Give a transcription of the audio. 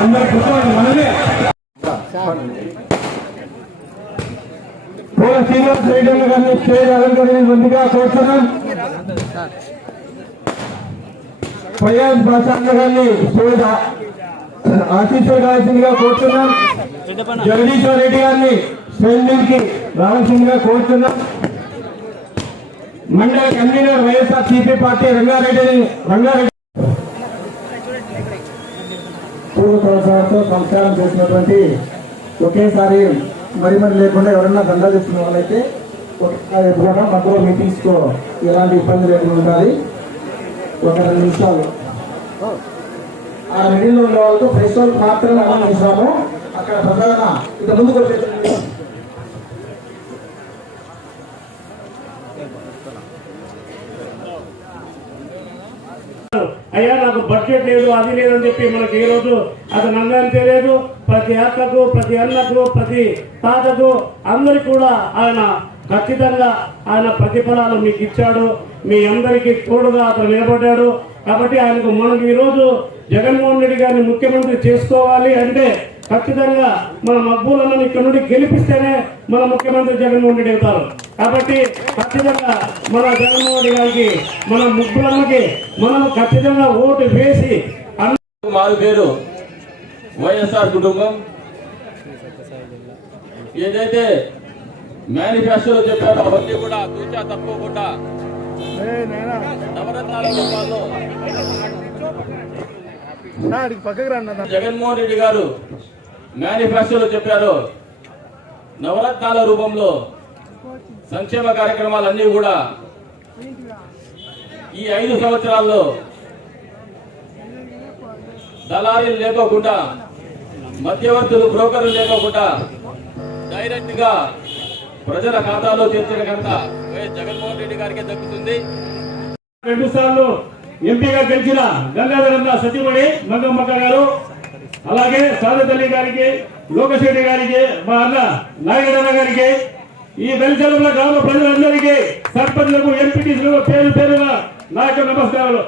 అందరు కూర్చోండి. మనమే శ్రీనివాస్ రెడ్డి గారిని స్టేజ్ అలంకరించగా కోరుతున్నాం. ప్రయాణ్ ప్రశాంత్ గారిని స్టేజ్ ఆశీస్సుగా కోరుతున్నాం. జగదీశ్వర్ రెడ్డి గారిని స్టేజ్ మీదకి రావాల్సిందిగా కోరుతున్నాం. మండల కన్వీనర్ వైఎస్ఆర్సీపీ పార్టీ రంగారెడ్డి పూర్వ సంవత్సరాలతో సంస్కారం చేసినటువంటి ఒకేసారి మరి లేకుండా ఎవరైనా దండా చేసిన వాళ్ళైతే ఒకేసారి ఎదుగుతాం. మధ్యలో మీటింగ్స్ తో ఎలాంటి ఇబ్బంది లేకుండా ఉండాలి. ఒక 2 నిమిషాలు ఆ రెడీలో ఉన్న వాళ్ళతో ఫ్రెష్ వాళ్ళు మాత్రమే ఆనందించాము. అక్కడ ప్రధాన ఇంత ముందుకు వచ్చేది అయ్యా నాకు బడ్జెట్ లేదు అది లేదని చెప్పి మనకి ఈ రోజు అతను అందరం తెలియదు. ప్రతి అక్కకు, ప్రతి అన్నకు, ప్రతి తాతకు అందరికి కూడా ఆయన ఖచ్చితంగా ఆయన ప్రతిఫలాలు మీకు ఇచ్చాడు. మీ అందరికీ తోడుగా అతను నిలబడ్డాడు. కాబట్టి ఆయనకు మనకు ఈరోజు జగన్మోహన్ రెడ్డి గారిని ముఖ్యమంత్రి చేసుకోవాలి అంటే ఖచ్చితంగా మన మక్బూలన్నని ఇక్కడ నుండి గెలిపిస్తేనే మన ముఖ్యమంత్రి జగన్మోహన్ రెడ్డి అవుతారు. కాబట్టి ఖచ్చితంగా మన జగన్మోహన్ రెడ్డి గారికి, మన మక్బూలన్నకి మనం ఖచ్చితంగా ఓటు వేసి మారు పేరు వైఎస్ఆర్ కుటుంబం ఏదైతే మేనిఫెస్టోలో చెప్పారో అవన్నీ కూడా తూచా తప్పకుండా నవరత్నాల రూపాల్లో జగన్మోహన్ రెడ్డి గారు మేనిఫెస్టోలో చెప్పారు. నవరత్నాల రూపంలో సంక్షేమ కార్యక్రమాలన్నీ కూడా ఈ 5 సంవత్సరాల్లో దళారీలు లేకోకుండా, మధ్యవర్తులు, బ్రోకర్లు లేకోకుండా డైరెక్ట్ గా ప్రజల ఖాతాలో చేర్చిన కనుక జగన్మోహన్ రెడ్డి గారికి దక్కుతుంది. 2 సార్లు ఎంపీగా గెలిచిన గంగాధరన్న సతీమణి మంగమ్మక్క గారు, అలాగే సాదత్ అలీ గారికి, లోకేష్ రెడ్డి గారికి, మా అన్న నాగేడన్న గారికి, ఈ వెల్చల గ్రామ ప్రజలందరికీ, సర్పంచ్లకు, ఎంపీటీసీలకు పేరు పేరుగా నా యొక్క నమస్కారాలు.